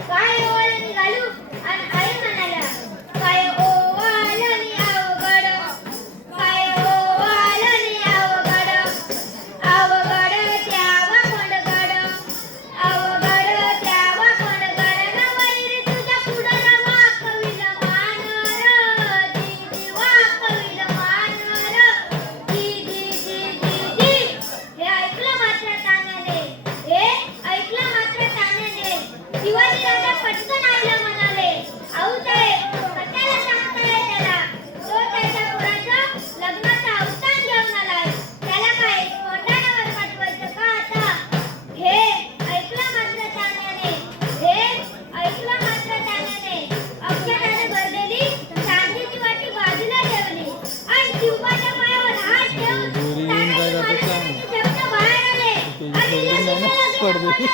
काय हो, निघालू शिवाजी राजा पटकन आईला म्हणाले. आऊसाहेब कशाला सांगताय त्याला? तो त्याच्या पोराचं लग्नाचा अवसान घेऊन आलाय. त्याला काय स्मशानावर पाठवायचं का आता? हे ऐकलं मात्र तान्याने. हे ऐकलं मात्र तान्याने. अक्षराने भरलेली चांदीची वाटी बाजूला ठेवली. आणि शिवबाच्या पायावर हात ठेवून तान्याने मालकाचे शब्द बाहेर आले. आणि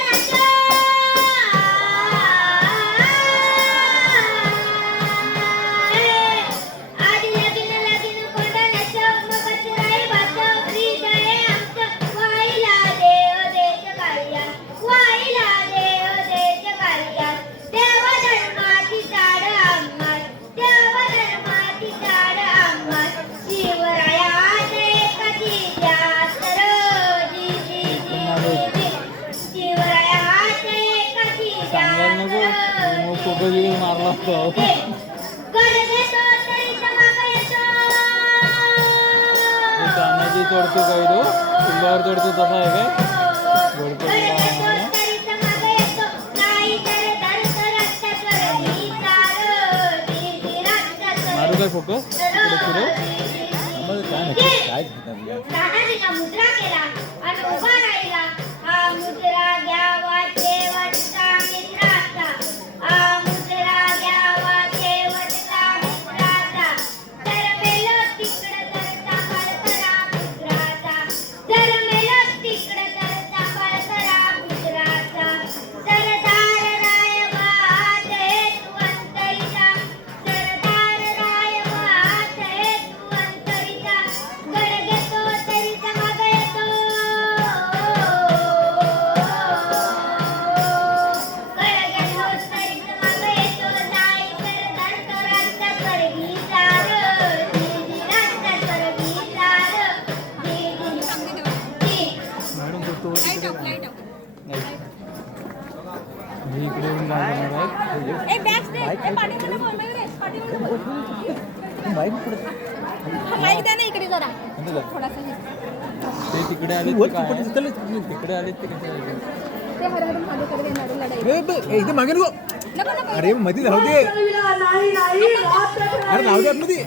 सांगायला नको. मग फोटो बिटो मारला असतो तानाजी तोडतो काही तो फुलावर तोडतो तसा आहे काय? गणपतीला मारू काय फोटो? पुढे पुढे आम्हाला काय नाही काय मी इकडे येऊन आहे. हे. ते तिकडे आले. तिकडे आले ते कसे आले? ते हर हर महादेव करत येणार लढाई ए, बे, ए, इथे मागे नको. अरे मध्ये राहू दे. नाही नाही अरे राहू दे आतमध्ये.